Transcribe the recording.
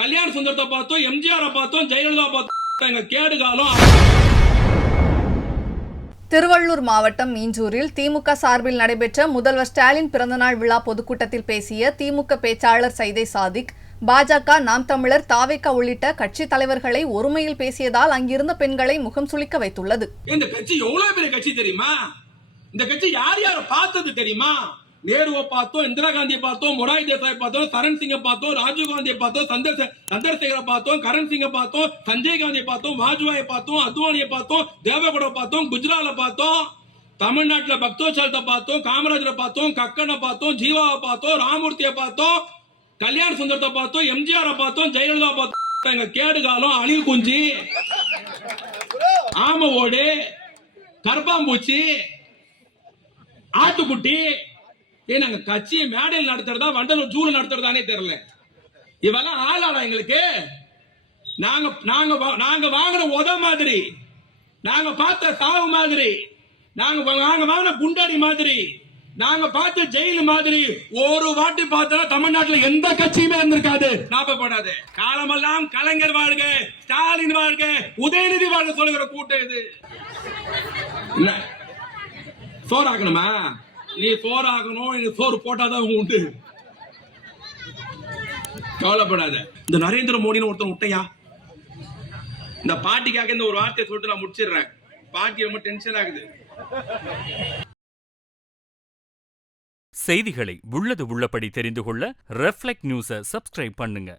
கல்யாண சுந்தரத்தை பார்த்தோம், எம்ஜிஆரை பார்த்தோம், ஜெயலலிதா பார்த்தோம். எங்க கேடு காலம். திருவள்ளூர் மாவட்டம் மீஞ்சூரில் திமுக சார்பில் நடைபெற்ற முதல்வர் ஸ்டாலின் பிறந்தநாள் விழா பொதுக்கூட்டத்தில் பேசிய திமுக பேச்சாளர் சைதை சாதிக், பாஜக, நாம் தமிழர், தாவேகா உள்ளிட்ட கட்சி தலைவர்களை ஒருமையில் பேசியதால் அங்கிருந்த பெண்களை முகம் சுளிக்க வைத்துள்ளது. இந்த கட்சி எவ்வளவு பெரிய கட்சி தெரியுமா? இந்த கட்சி யார் யார பார்த்தது தெரியுமா? நேருவை பார்த்தோம், இந்திரா காந்தியை பார்த்தோம், மொராய் தேசாய் பார்த்தோம், சரண் சிங்கை பார்த்தோம், ராஜீவ் காந்தியை பார்த்தோம், சந்திரசேகரை பார்த்தோம், கரண் சிங்கை பார்த்தோம், சஞ்சய் காந்தியை பார்த்தோம், வாஜ்பாயை பார்த்தோம், அத்வானியை பார்த்தோம், தேவகவுடை பார்த்தோம், குஜ்ராலை பார்த்தோம், தமிழ்நாட்டில் பக்தோச்சாலத்தை பார்த்தோம், காமராஜரை பார்த்தோம், கக்கனை பார்த்தோம், ஜீவாவை பார்த்தோம், ராமூர்த்தியை பார்த்தோம், கல்யாண சுந்தரத்தை பார்த்தோம், எம்ஜிஆரை பார்த்தோம், ஜெயலலிதா பார்த்தோம். எங்க கேடு காலம், அணில் குஞ்சி, ஆம ஓடு, கர்ப்பாம்பூச்சி, ஆட்டுக்குட்டி. நாங்க கட்சியை மேடையில் நடத்துறதா வண்டலூர் ஜூல நடத்துறதானே தெரியல. இவெல்லாம் ஆளாடா எங்களுக்கு? நாங்க வாங்கின உத மாதிரி, நாங்க பார்த்த சாவு மாதிரி, நாங்க வாங்கின குண்டாடி மாதிரி, நாங்க பார்த்த ஜெயிலு மாதிரி ஒரு வாட்டி பார்த்தா தமிழ்நாட்டில் எந்த கட்சியுமே இருந்திருக்காது. ஞாபகப்படாது. காலமெல்லாம் கலைஞர் வாழ்க, ஸ்டாலின் வாழ்க, உதயநிதி வாழ்க சொல்லுகிற கூட்டம் இது. சோறாக்கணுமா? நீ சோறாகணும், நீ சோறு போட்டாதான் உண்டு. கவலைப்படாத. இந்த நரேந்திர மோடின்னு ஒருத்தன் விட்டையா, இந்த பாட்டிக்காக இந்த ஒரு வார்த்தையை சொல்லிட்டு நான் முடிச்சிடுறேன். பாட்டி ரொம்ப டென்ஷன் ஆகுது. செய்திகளை உள்ளது உள்ளபடி தெரிந்து கொள்ள ரெஃப்ளெக்ட் நியூஸை சப்ஸ்கிரைப் பண்ணுங்க.